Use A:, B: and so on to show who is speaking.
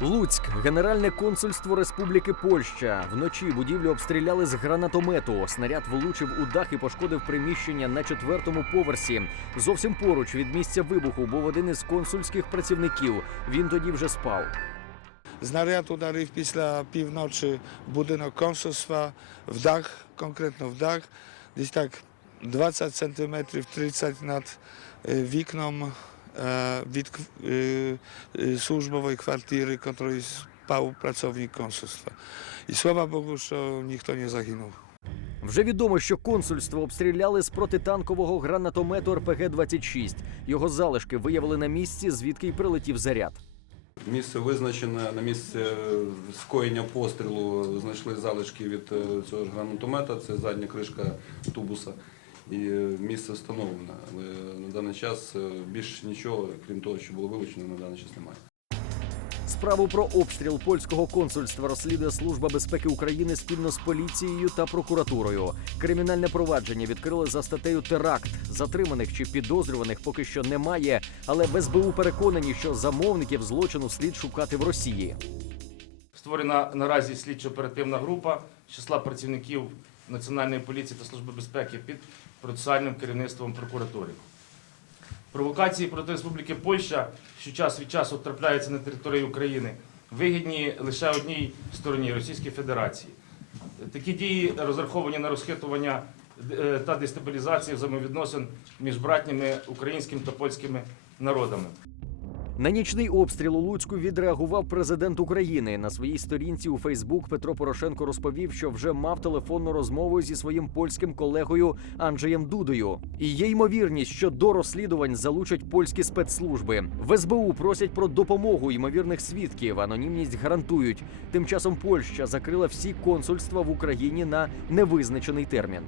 A: Луцьк, Генеральне консульство Республіки Польща. Вночі будівлю обстріляли з гранатомету. Снаряд влучив у дах і пошкодив приміщення на четвертому поверсі. Зовсім поруч від місця вибуху був один із консульських працівників. Він тоді вже спав.
B: Знаряд ударив після півночі будинок консульства в дах, конкретно в дах, десь так 20 сантиметрів, 30 над е, вікном від е, е, службової квартири, в якій спав працівник консульства. І слава Богу, що ніхто не загинув.
A: Вже відомо, що консульство обстріляли з протитанкового гранатомету РПГ-26. Його залишки виявили на місці, звідки й прилетів заряд.
C: Місце визначене на місце скоєння пострілу знайшли залишки від е, цього ж гранатомета, це задня кришка тубуса. І е, місце встановлено. Але на даний час е, більш нічого, крім того, що було вилучено, на даний час немає.
A: Справу про обстріл польського консульства розслідує Служба безпеки України спільно з поліцією та прокуратурою. Кримінальне провадження відкрили за статтею теракт. Затриманих чи підозрюваних поки що немає, але в СБУ переконані, що замовників злочину слід шукати в Росії.
D: Створена наразі слідчо-оперативна група з числа працівників Національної поліції та Служби безпеки під процесуальним керівництвом прокуратури. Провокації проти Республіки Польща, що час від часу трапляються на території України, вигідні лише одній стороні Російській Федерації. Такі дії розраховані на розхитування е, та дестабілізацію взаємовідносин між братніми українськими та польськими народами.
A: На нічний обстріл у Луцьку відреагував президент України. На своїй сторінці у Фейсбук Петро Порошенко розповів, що вже мав телефонну розмову зі своїм польським колегою Анджеєм Дудою. І є ймовірність, що до розслідувань залучать польські спецслужби. В СБУ просять про допомогу ймовірних свідків. Анонімність гарантують. Тим часом Польща закрила всі консульства в Україні на невизначений термін.